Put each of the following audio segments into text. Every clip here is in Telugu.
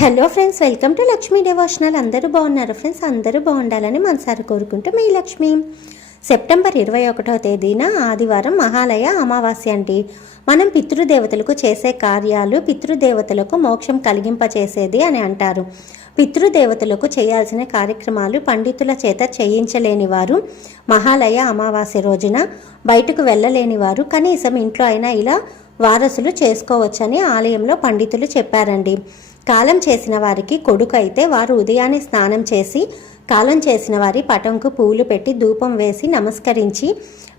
Hello friends welcome to Lakshmi devotional. అందరూ బాగున్నారు ఫ్రెండ్స్? అందరూ బాగుండాలని మనసారి కోరుకుంటూ మీ లక్ష్మి. సెప్టెంబర్ ఇరవై ఒకటో తేదీన ఆదివారం మహాలయ అమావాస్య అండి. మనం పితృదేవతలకు చేసే కార్యాలు పితృదేవతలకు మోక్షం కలిగింపచేసేది అని అంటారు. పితృదేవతలకు చేయాల్సిన కార్యక్రమాలు పండితుల చేత చేయించలేని వారు మహాలయ అమావాస్య రోజున బయటకు వెళ్ళలేని వారు కనీసం ఇంట్లో అయినా ఇలా వారసులు చేసుకోవచ్చని ఆలయంలో పండితులు చెప్పారండి. కాలం చేసిన వారికి కొడుకు అయితే వారు ఉదయాన్నే స్నానం చేసి కాలం చేసిన వారి పటంకు పూలు పెట్టి ధూపం వేసి నమస్కరించి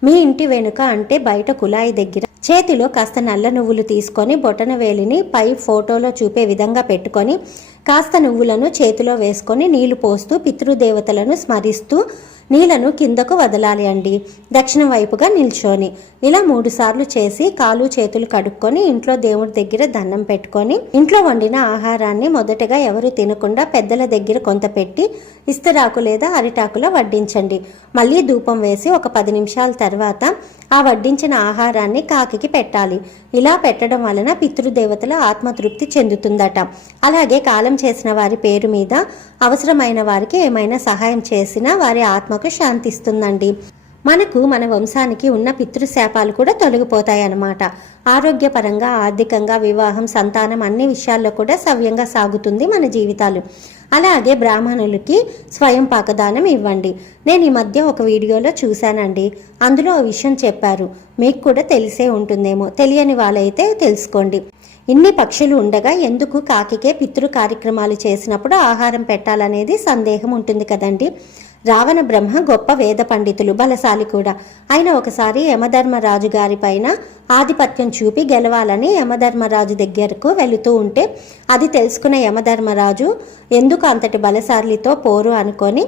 మీ ఇంటి వెనుక అంటే బయట కుళాయి దగ్గర చేతిలో కాస్త నల్ల నువ్వులు తీసుకొని బొటన వేలిని పై ఫోటోలో చూపే విధంగా పెట్టుకొని కాస్త నువ్వులను చేతిలో వేసుకొని నీళ్ళు పోస్తూ పితృదేవతలను స్మరిస్తూ నీళ్ళను కిందకు వదలాలి అండి. దక్షిణ వైపుగా నిల్చొని. ఇలా మూడుసార్లు చేసి కాలు చేతులు కడుక్కొని ఇంట్లో దేవుడి దగ్గర దండం పెట్టుకొని ఇంట్లో వండిన ఆహారాన్ని మొదటగా ఎవరు తినకుండా పెద్దల దగ్గర కొంత పెట్టి ఇస్తరాకు లేదా అరిటాకులో వడ్డించండి. మళ్ళీ ధూపం వేసి ఒక పది నిమిషాల తర్వాత ఆ వడ్డించిన ఆహారాన్ని కాకికి పెట్టాలి. ఇలా పెట్టడం వలన పితృదేవతల ఆత్మతృప్తి చెందుతుందట. అలాగే కాలం చేసిన వారి పేరు మీద అవసరమైన వారికి ఏమైనా సహాయం చేసినా వారి ఆత్మ ఆత్మకు శాంతిస్తుందండి. మనకు మన వంశానికి ఉన్న పితృశాపాలు కూడా తొలగిపోతాయి అన్నమాట ఆరోగ్యపరంగా ఆర్థికంగా వివాహం సంతానం అన్ని విషయాల్లో కూడా సవ్యంగా సాగుతుంది మన జీవితాలు. అలాగే బ్రాహ్మణులకి స్వయం పాకదానం ఇవ్వండి. నేను ఈ మధ్య ఒక వీడియోలో చూశానండి. అందులో ఆ విషయం చెప్పారు. మీకు కూడా తెలిసే ఉంటుందేమో. తెలియని వాళ్ళైతే తెలుసుకోండి. ఇన్ని పక్షులు ఉండగా ఎందుకు కాకికే పితృ కార్యక్రమాలు చేసినప్పుడు ఆహారం పెట్టాలనేది సందేహం ఉంటుంది కదండి? రావణ బ్రహ్మ గొప్ప వేద పండితులు బలశాలి కూడా. ఆయన ఒకసారి యమధర్మరాజు గారి పైన ఆధిపత్యం చూపి గెలవాలని యమధర్మరాజు దగ్గరకు వెళుతూ ఉంటే అది తెలుసుకున్న యమధర్మరాజు ఎందుకు అంతటి బలశాలితో పోరు అనుకొని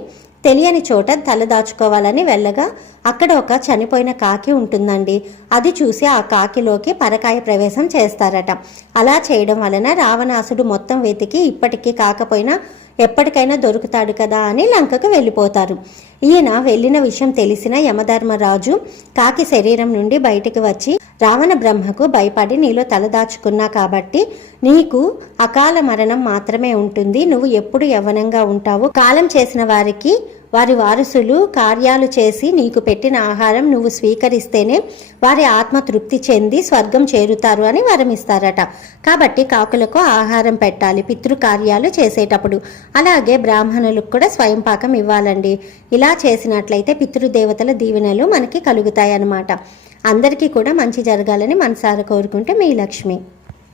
తెలియని చోట తలదాచుకోవాలని వెళ్ళగా అక్కడ ఒక చనిపోయిన కాకి ఉంటుందండి. అది చూసి ఆ కాకిలోకి పరకాయ ప్రవేశం చేస్తారట. అలా చేయడం వలన రావణాసుడు మొత్తం వెతికి ఇప్పటికీ కాకపోయినా ఎప్పటికైనా దొరుకుతాడు కదా అని లంకకు వెళ్ళిపోతారు. ఈయన వెళ్ళిన విషయం తెలిసిన యమధర్మరాజు కాకి శరీరం నుండి బయటికి వచ్చి రావణ బ్రహ్మకు భయపడి నీలో తలదాచుకున్నా కాబట్టి నీకు అకాల మరణం మాత్రమే ఉంటుంది. నువ్వు ఎప్పుడు యవ్వనంగా ఉంటావు. కాలం చేసిన వారికి వారి వారసులు కార్యాలు చేసి నీకు పెట్టిన ఆహారం నువ్వు స్వీకరిస్తేనే వారి ఆత్మ తృప్తి చెంది స్వర్గం చేరుతారు అని వరమిస్తారట. కాబట్టి కాకులకు ఆహారం పెట్టాలి పితృ కార్యాలు చేసేటప్పుడు. అలాగే బ్రాహ్మణులకు కూడా స్వయం పాకం ఇవ్వాలండి. ఇలా చేసినట్లయితే పితృదేవతల దీవెనలు మనకి కలుగుతాయి అన్నమాట అందరికీ కూడా మంచి జరగాలని మనసారా కోరుకుంటే మీ లక్ష్మి.